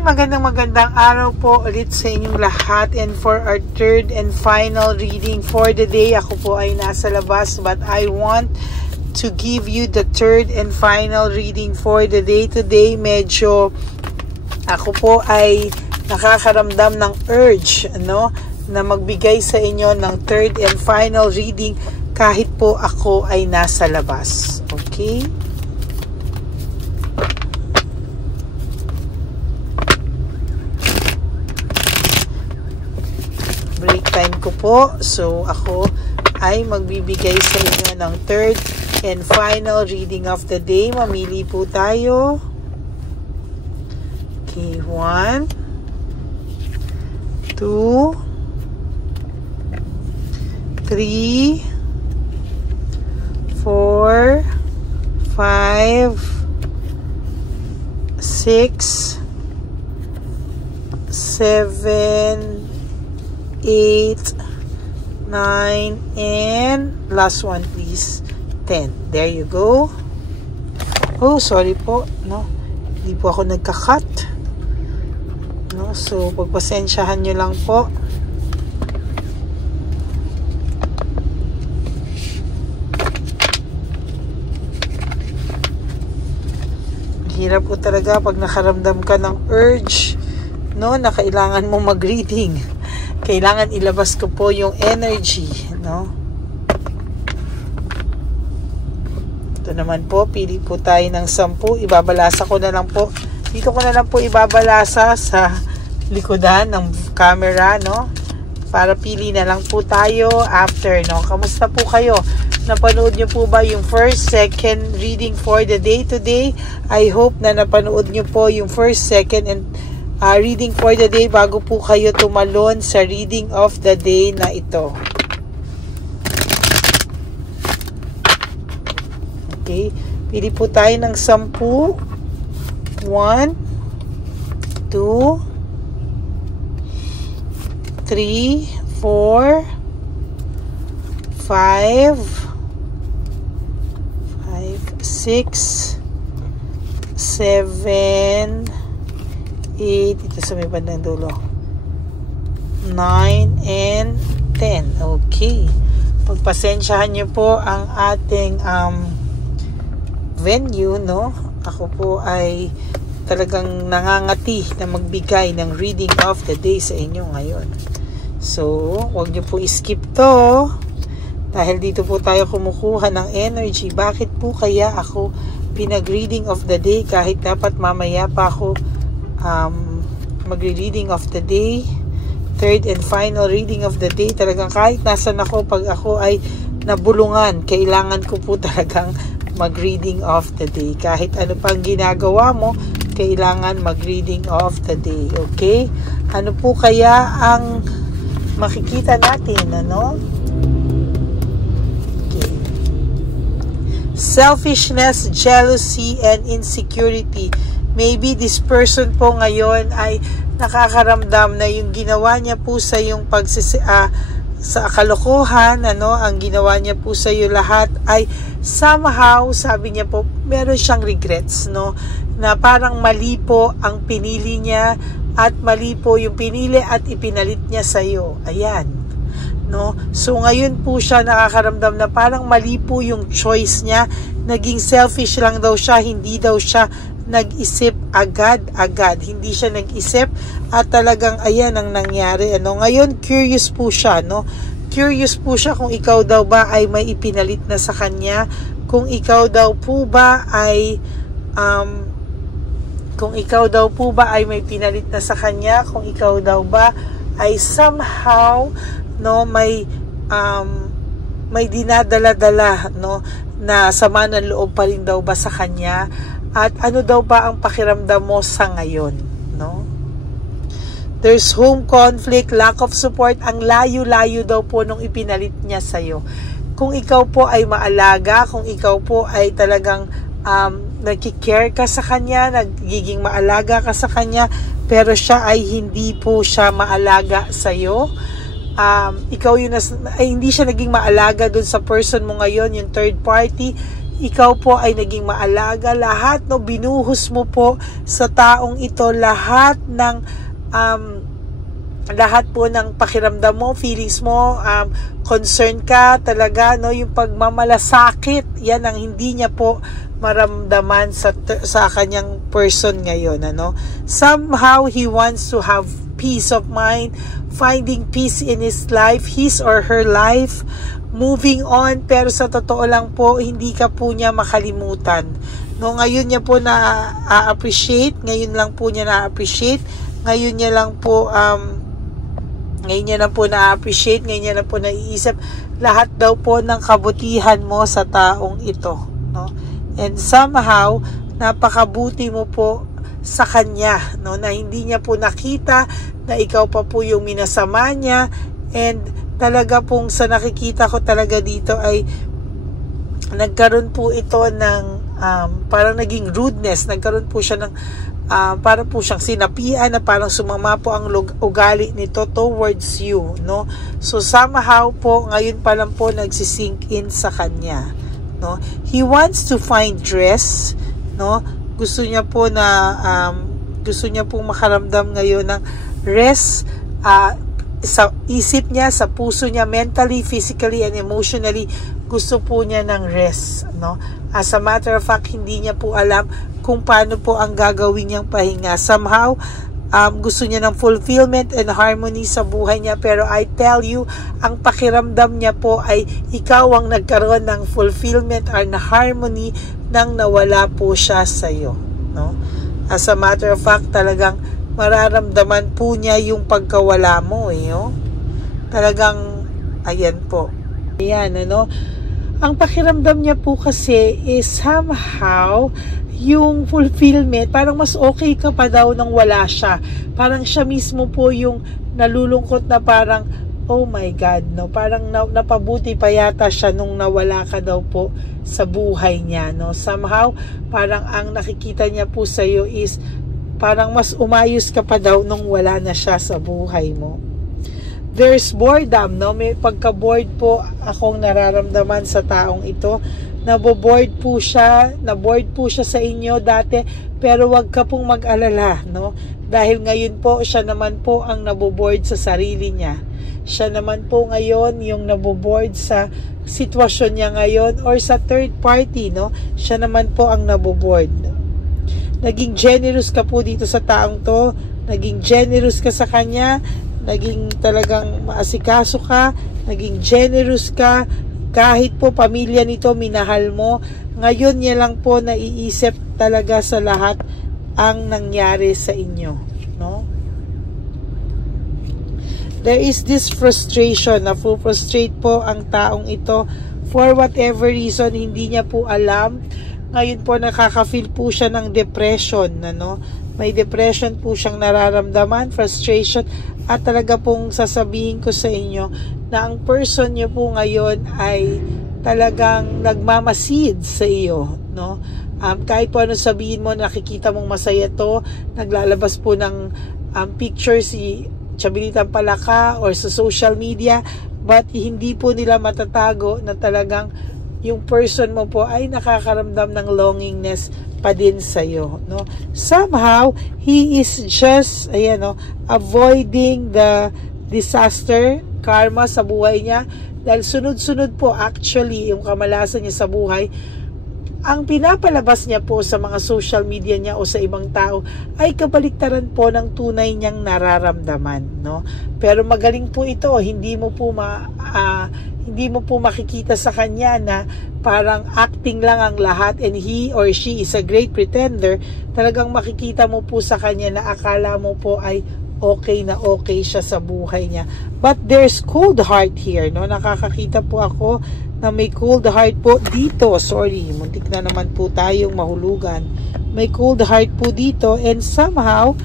Magandang araw po ulit sa inyong lahat, and for our third and final reading for the day, ako po ay nasa labas but I want to give you the third and final reading for the day. Today, medyo ako po ay nakakaramdam ng urge na magbigay sa inyo ng third and final reading kahit po ako ay nasa labas. Okay? Break time ko po. So, ako ay magbibigay sa inyo ng third and final reading of the day. Mamili po tayo. Okay, 1, 2, 3, 4, 5, 6, 7, 8, 9, and last one please, 10. There you go. Oh, sorry po, hindi po ako nagka-cut, so pagpasensyahan nyo lang po. Hirap po talaga pag nakaramdam ka ng urge, na kailangan mo mag-reading. Kailangan ilabas ko po yung energy, Ito naman po, pili po tayo ng 10. Ibabalasa ko na lang po. Dito ko na lang po ibabalasa sa likodan ng camera, Para pili na lang po tayo after, Kamusta po kayo? Napanood nyo po ba yung first, second reading for the day today? I hope na napanood nyo po yung first, second, and reading for the day bago po kayo tumalon sa reading of the day na ito. Okay, pili po tayo ng 10. 1, 2, 3, 4, 5, 6, 7, 8, ito sa may bandang dulo, 9, and 10. Okay. Pagpasensyahan nyo po ang ating venue, Ako po ay talagang nangangati na magbigay ng reading of the day sa inyo ngayon. So, huwag nyo po i-skip to. Dahil dito po tayo kumukuha ng energy. Bakit po kaya ako pinag-reading of the day kahit dapat mamaya pa ako magre-reading of the day, third and final reading of the day. Talagang kahit nasan ako, pag ako ay nabulungan, kailangan ko po talagang mag-reading of the day. Kahit ano pang ginagawa mo, kailangan mag-reading of the day. Okay? Ano po kaya ang makikita natin, Okay. Selfishness, jealousy, and insecurity. Maybe this person po ngayon ay nakakaramdam na yung ginawa niya po sa yung sa kalokohan, ang ginawa niya po sa iyo lahat ay somehow, sabi niya po, meron siyang regrets, na parang mali po ang pinili niya at mali po yung pinili at ipinalit niya sa iyo. Ayan. So ngayon po siya nakakaramdam na parang mali po yung choice niya. Naging selfish lang daw siya, hindi daw siya nag-isip agad-agad. Hindi siya nag-isip at talagang ayan ang nangyari. Ngayon, curious po siya, Curious po siya kung ikaw daw ba ay may ipinalit na sa kanya. Kung ikaw daw po ba ay may pinalit na sa kanya. Kung ikaw daw ba ay somehow, may dinadala-dala, na sama ng loob pa rin daw ba sa kanya. At ano daw ba ang pakiramdam mo sa ngayon, There's home conflict, lack of support. Ang layo-layo daw po nung ipinalit niya sa'yo. Kung ikaw po ay maalaga, kung ikaw po ay talagang nagkikare ka sa kanya, nagiging maalaga ka sa kanya, pero siya ay hindi po siya maalaga sa'yo. Ikaw yun, ay hindi siya naging maalaga dun sa person mo ngayon, yung third party. ikaw po ay naging maalaga, lahat, no, binuhos mo po sa taong ito, lahat po ng pakiramdam mo, feelings mo, concern ka talaga, no, yung pagmamalasakit, yan ang hindi niya po maramdaman sa kanyang person ngayon, ano. Somehow he wants to have peace of mind, finding peace in his life, his or her life, moving on, pero sa totoo lang po, hindi ka po niya makalimutan, no. Ngayon niya po na-appreciate, ngayon lang po niya na-appreciate, ngayon niya lang po na-appreciate, ngayon niya lang po naiisip lahat daw po ng kabutihan mo sa taong ito, no. And somehow, napakabuti mo po sa kanya, no, na hindi niya po nakita na ikaw pa po yung minasama niya. And talaga pong sa nakikita ko talaga dito ay nagkaroon po ito ng parang naging rudeness, nagkaroon po siya ng parang po siyang sinapian, na parang sumama po ang ugali nito towards you, no. So somehow po ngayon pa lang po nagsisink in sa kanya, no. He wants to find rest, no. Gusto niya po makaramdam ngayon ng rest sa isip niya, sa puso niya, mentally, physically, and emotionally. Gusto po niya ng rest, no. As a matter of fact, hindi niya po alam kung paano po ang gagawin niyang pahinga. Somehow, gusto niya ng fulfillment and harmony sa buhay niya, pero I tell you, ang pakiramdam niya po ay ikaw ang nagkaroon ng fulfillment and harmony nang nawala po siya sa iyo, no. As a matter of fact, talagang mararamdaman po niya yung pagkawala mo, no? Talagang ayan po. Ayan, ano? Ang pakiramdam niya po kasi is somehow yung fulfillment, parang mas okay ka pa daw nang wala siya. Parang siya mismo po yung nalulungkot na parang, oh my God, no? Parang napabuti pa yata siya nung nawala ka daw po sa buhay niya, no? Somehow, parang ang nakikita niya po sa iyo is parang mas umayos ka pa daw nung wala na siya sa buhay mo. There's boredom, no? May pagka-bored po akong nararamdaman sa taong ito. Nabobored po siya, na-bored po siya sa inyo dati, pero wag ka pong mag-alala, no? Dahil ngayon po, siya naman po ang nabobored sa sarili niya. Siya naman po ngayon yung nabobored sa sitwasyon niya ngayon or sa third party, no? Siya naman po ang nabobored. Naging generous ka po dito sa taong to, naging generous ka sa kanya, naging talagang maasikaso ka, naging generous ka, kahit po pamilya nito minahal mo. Ngayon niya lang po naiisip talaga sa lahat ang nangyari sa inyo, no? There is this frustration, na frustrate po ang taong ito for whatever reason, hindi niya po alam. Ngayon po nakaka-feel po siya ng depression, ano? May depression po siyang nararamdaman, frustration, at talaga pong sasabihin ko sa inyo na ang person niyo po ngayon ay talagang nagmamasid sa iyo, no? Kahit po ano sabihin mo, nakikita mong masaya to, naglalabas po ng picture si Chabilitan Palaka or sa social media, but hindi po nila matatago na talagang yung person mo po ay nakakaramdam ng longingness pa din sa'yo, no? Somehow, he is just, ayan, no, avoiding the disaster, karma sa buhay niya, dahil sunod-sunod po actually yung kamalasan niya sa buhay. Ang pinapalabas niya po sa mga social media niya o sa ibang tao ay kabaliktaran po ng tunay niyang nararamdaman, no? Pero magaling po ito, hindi mo po makikita sa kanya na parang acting lang ang lahat and he or she is a great pretender. Talagang makikita mo po sa kanya na akala mo po ay okay na okay siya sa buhay niya. But there's cold heart here, no? Nakakakita po ako na may cold heart po dito. Sorry, muntik na naman po tayong mahulugan. May cold heart po dito, and somehow,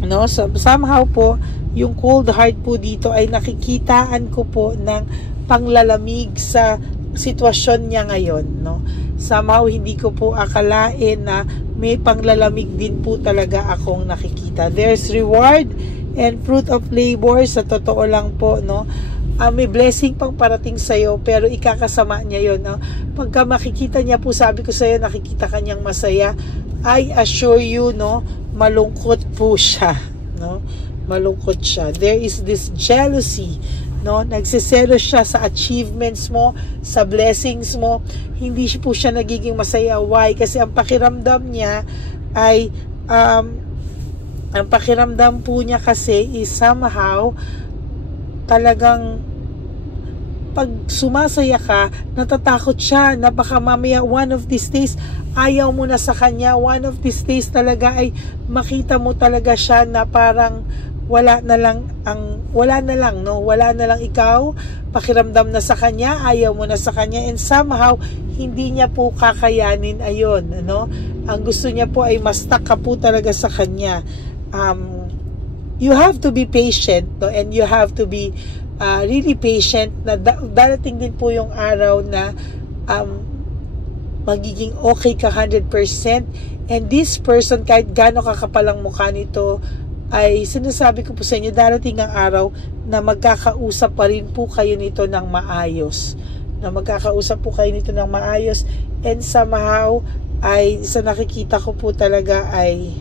no, somehow po, yung cold heart po dito ay nakikitaan ko po ng panglalamig sa sitwasyon niya ngayon, no? Somehow, hindi ko po akalain na may panglalamig din po talaga akong nakikita. There's reward and fruit of labor, sa totoo lang po, no? may blessing pang parating sa'yo, pero ikakasama niya yon, no? Pagka makikita niya po, sabi ko sa'yo, nakikita kanyang masaya, I assure you, no, malungkot po siya, no? Malungkot siya. There is this jealousy, no? Nagseselos siya sa achievements mo, sa blessings mo. Hindi po siya nagiging masaya. Why? Kasi ang pakiramdam niya ay ang pakiramdam po niya kasi is somehow talagang pag sumasaya ka, natatakot siya na baka mamaya one of these days ayaw mo na sa kanya, one of these days talaga ay makita mo talaga siya na parang wala na lang ikaw, pakiramdam na sa kanya, ayaw mo na sa kanya, and somehow hindi niya po kakayanin ayon, ano? Ang gusto niya po ay ma-stuck ka po talaga sa kanya. You have to be patient, no? And you have to be really patient na darating din po yung araw na magiging okay ka 100%, and this person, kahit gaano kakapalang mukha nito, ay sinasabi ko po sa inyo, darating ang araw na magkakausap pa rin po kayo nito ng maayos, and somehow ay sa nakikita ko po talaga ay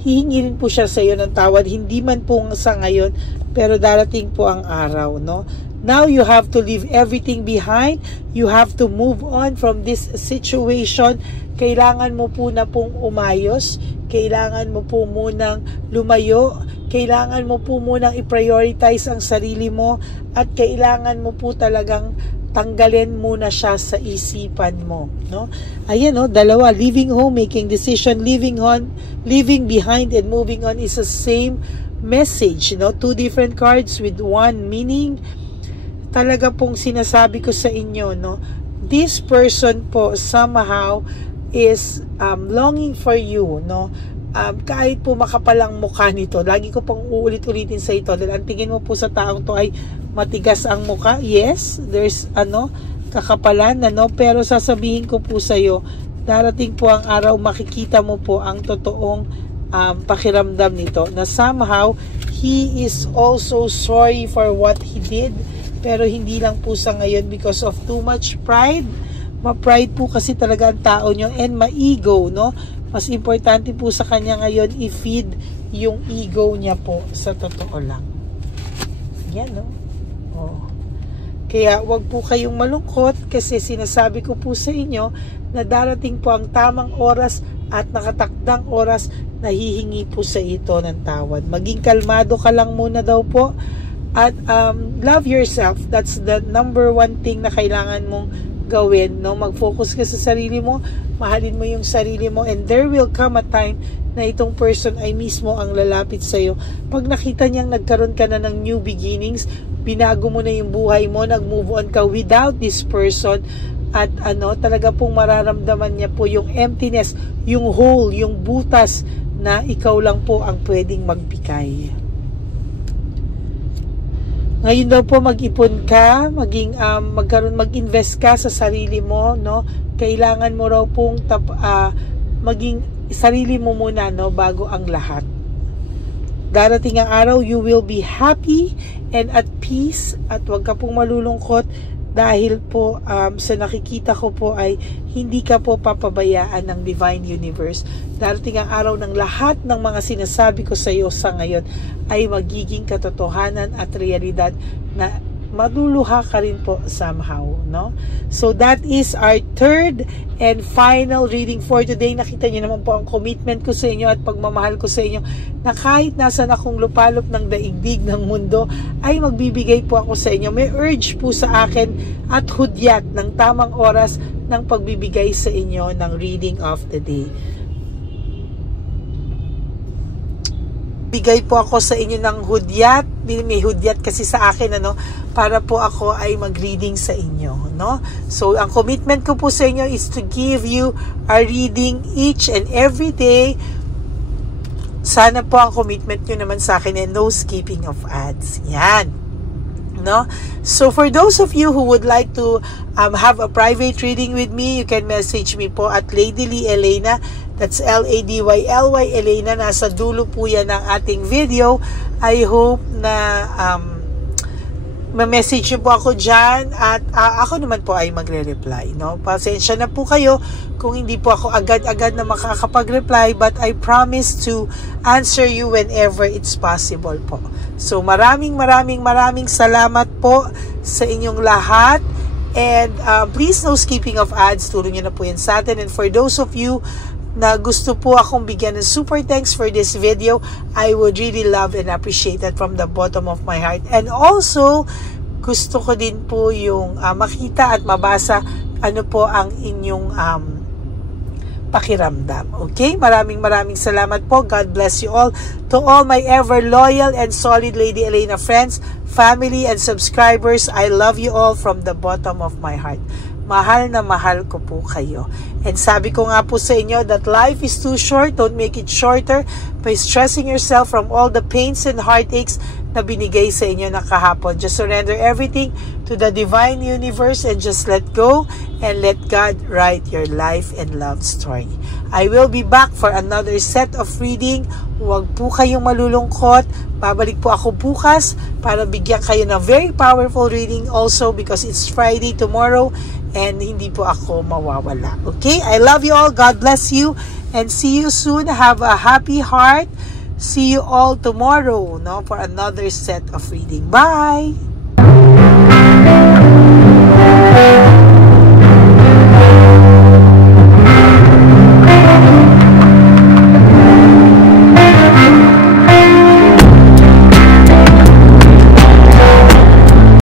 hihingi rin po siya sa iyo ng tawad, hindi man po sa ngayon, pero darating po ang araw, no? Now you have to leave everything behind. You have to move on from this situation. Kailangan mo po na pong umayos. Kailangan mo po munang lumayo. Kailangan mo po munang i-prioritize ang sarili mo. At kailangan mo po talagang tanggalin muna siya sa isipan mo, no? Ayan, no, dalawa, leaving home, making decision, leaving behind and moving on is the same message, no? Two different cards with one meaning. Talaga pong sinasabi ko sa inyo, no? This person po somehow is longing for you, no? Kahit po makapalang mukha nito, lagi ko pong uulit-ulitin sa ito, dahil ang tingin mo po sa taong to ay matigas ang mukha. Yes, there's kakapalan, pero sasabihin ko po sa iyo, darating po ang araw, makikita mo po ang totoong pakiramdam nito, na somehow he is also sorry for what he did, pero hindi lang po sa ngayon because of too much pride. Ma-pride po kasi talaga ang tao nyo, and ma-ego, no? Mas importante po sa kanya ngayon i-feed yung ego niya po, sa totoo lang. Yan, no? Oh. Kaya wag po kayong malungkot, kasi sinasabi ko po sa inyo na darating po ang tamang oras at nakatakdang oras na hihingi po sa ito ng tawad. Maging kalmado ka lang muna daw po, at love yourself. That's the number one thing na kailangan mong gawin, no? Mag-focus ka sa sarili mo, mahalin mo yung sarili mo, and there will come a time na itong person ay mismo ang lalapit sa iyo. Pag nakita niyang nagkaroon ka na ng new beginnings, binago mo na yung buhay mo, nag-move on ka without this person, at talaga pong mararamdaman niya po yung emptiness, yung hole, yung butas na ikaw lang po ang pwedeng magbigay. Ngayon daw po mag-ipon ka, mag-invest ka sa sarili mo, no? Kailangan mo raw pong maging sarili mo muna, no, bago ang lahat. Darating ang araw, you will be happy and at peace, at wag ka pong malulungkot, dahil po sa nakikita ko po ay hindi ka po papabayaan ng Divine Universe. Darating ang araw ng lahat ng mga sinasabi ko sa iyo sa ngayon ay magiging katotohanan at realidad, na maluluha ka rin po somehow, no? So that is our third and final reading for today. Nakita niyo naman po ang commitment ko sa inyo at pagmamahal ko sa inyo, na kahit nasan akong lupalop ng daigdig ng mundo, ay magbibigay po ako sa inyo. May urge po sa akin at hudyat ng tamang oras ng pagbibigay sa inyo ng reading of the day. Bigay po ako sa inyo ng hudyat. May hudyat kasi sa akin, para po ako ay mag-reading sa inyo, no? So, ang commitment ko po sa inyo is to give you a reading each and every day. Sana po ang commitment nyo naman sa akin, and no skipping of ads. Yan. No? So, for those of you who would like to have a private reading with me, you can message me po at Lady Lee Elena. That's L-A-D-Y-L-Y Elena. Nasa dulo po yan ng ating video. I hope na ma-message niyo po ako dyan at ako naman po ay magre-reply, no? Pasensya na po kayo kung hindi po ako agad-agad na makakapag-reply, but I promise to answer you whenever it's possible po. So maraming salamat po sa inyong lahat. And please, no skipping of ads. Turo nyo na po yan sa atin. And for those of you na gusto po akong bigyan ng super thanks for this video, I would really love and appreciate that from the bottom of my heart. And also, gusto ko din po yung makita at mabasa ano po ang inyong pakiramdam. Okay? Maraming salamat po. God bless you all. To all my ever loyal and solid Lady Elena friends, family, and subscribers, I love you all from the bottom of my heart. Mahal na mahal ko po kayo. And sabi ko nga po sa inyo that life is too short. Don't make it shorter by stressing yourself from all the pains and heartaches na binigay sa inyo na kahapon. Just surrender everything to the divine universe and just let go and let God write your life and love story. I will be back for another set of reading. Huwag po kayong malulungkot. Babalik po ako bukas para bigyan kayo ng very powerful reading also because it's Friday tomorrow and hindi po ako mawawala. Okay? I love you all. God bless you and see you soon. Have a happy heart. See you all tomorrow, no, for another set of reading. Bye!